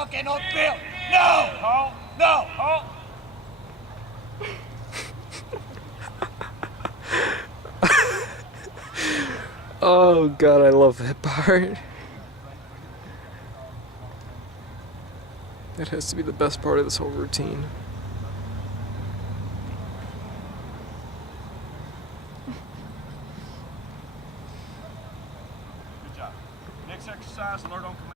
milk and oat milk. No! Halt. No! Halt. Oh god, I love that part. That has to be the best part of this whole routine.